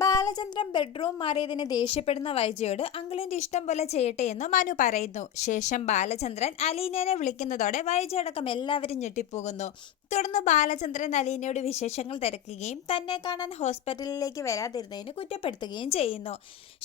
Balachandran bedroom മാറിയതിന് ദേഷ്യപ്പെടുന്ന വൈജയോട് അങ്കിളിന്റെ ഇഷ്ടം പോലെ ചെയ്യട്ടെ എന്ന് മനു പറയുന്നു. ശേഷം ബാലചന്ദ്രൻ അലീനയെ വിളിക്കുന്നതോടെ വൈജ അടക്കം എല്ലാവരും ഞെട്ടിപ്പോകുന്നു. തുടർന്ന് ബാലചന്ദ്രൻ അലീനയോട് വിശേഷങ്ങൾ തിരക്കുകയും തന്നെ കാണാൻ ഹോസ്പിറ്റലിലേക്ക് വരാതിരുന്നതിന് കുറ്റപ്പെടുത്തുകയും ചെയ്യുന്നു.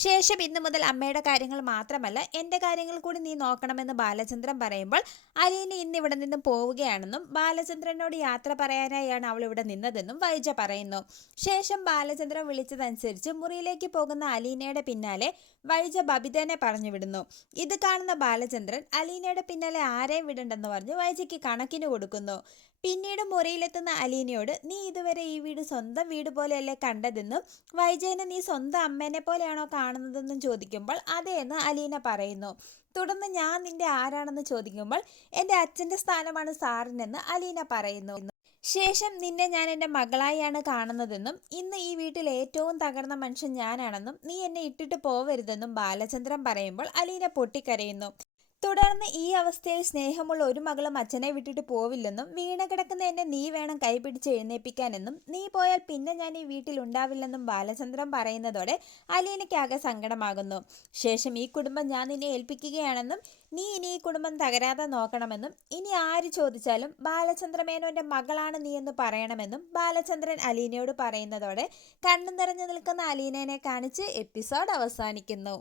ശേഷം ഇന്നു മുതൽ അമ്മയുടെ കാര്യങ്ങൾ മാത്രമല്ല എൻ്റെ കാര്യങ്ങൾ കൂടി നീ നോക്കണമെന്ന് ബാലചന്ദ്രൻ പറയുമ്പോൾ അലീന ഇന്ന് ഇവിടെ നിന്നും പോവുകയാണെന്നും ബാലചന്ദ്രനോട് യാത്ര പറയാനായാണ് അവൾ ഇവിടെ നിന്നതെന്നും വൈജ പറയുന്നു. ശേഷം ബാലചന്ദ്രൻ വിളിച്ചതനുസരിച്ച് മുറിയിലേക്ക് പോകുന്ന അലീനയുടെ പിന്നാലെ വൈജ ബബിതനെ പറഞ്ഞു വിടുന്നു. ഇത് കാണുന്ന ബാലചന്ദ്രൻ അലീനയുടെ പിന്നാലെ ആരെയും വിടണ്ടെന്ന് പറഞ്ഞ് വൈജയ്ക്ക് കണക്കിന് കൊടുക്കുന്നു. പിന്നീട് മുറിയിലെത്തുന്ന അലീനയോട് നീ ഇതുവരെ ഈ വീട് സ്വന്തം വീട് പോലെയല്ലേ കണ്ടതെന്നും വൈജയനെ നീ സ്വന്തം അമ്മേനെ പോലെയാണോ കാണുന്നതെന്നും ചോദിക്കുമ്പോൾ അതേ എന്ന് അലീന പറയുന്നു. തുടർന്ന് ഞാൻ നിന്റെ ആരാണെന്ന് ചോദിക്കുമ്പോൾ എൻ്റെ അച്ഛൻ്റെ സ്ഥാനമാണ് സാറിനെന്ന് അലീന പറയുന്നു. ശേഷം നിന്നെ ഞാൻ എൻ്റെ മകളായാണ് കാണുന്നതെന്നും ഇന്ന് ഈ വീട്ടിൽ ഏറ്റവും തകർന്ന മനുഷ്യൻ ഞാനാണെന്നും നീ എന്നെ ഇട്ടിട്ട് പോവരുതെന്നും ബാലചന്ദ്രൻ പറയുമ്പോൾ അലീന പൊട്ടിക്കരയുന്നു. തുടർന്ന് ഈ അവസ്ഥയിൽ സ്നേഹമുള്ള ഒരു മകളും അച്ഛനെ വിട്ടിട്ട് പോവില്ലെന്നും വീണ കിടക്കുന്ന എന്നെ നീ വേണം കൈപിടിച്ച് എഴുന്നേൽപ്പിക്കാനെന്നും നീ പോയാൽ പിന്നെ ഞാൻ ഈ വീട്ടിൽ ഉണ്ടാവില്ലെന്നും ബാലചന്ദ്രൻ പറയുന്നതോടെ അലീനയ്ക്കാകെ സങ്കടമാകുന്നു. ശേഷം ഈ കുടുംബം ഞാൻ നിന്നെ ഏൽപ്പിക്കുകയാണെന്നും നീ ഇനി ഈ കുടുംബം തകരാതെ നോക്കണമെന്നും ഇനി ആര് ചോദിച്ചാലും ബാലചന്ദ്രമേനോന്റെ മകളാണ് നീ എന്ന് പറയണമെന്നും ബാലചന്ദ്രൻ അലീനയോട് പറയുന്നതോടെ കണ്ണു നിറഞ്ഞു നിൽക്കുന്ന അലീനയെ കാണിച്ച് എപ്പിസോഡ് അവസാനിക്കുന്നു.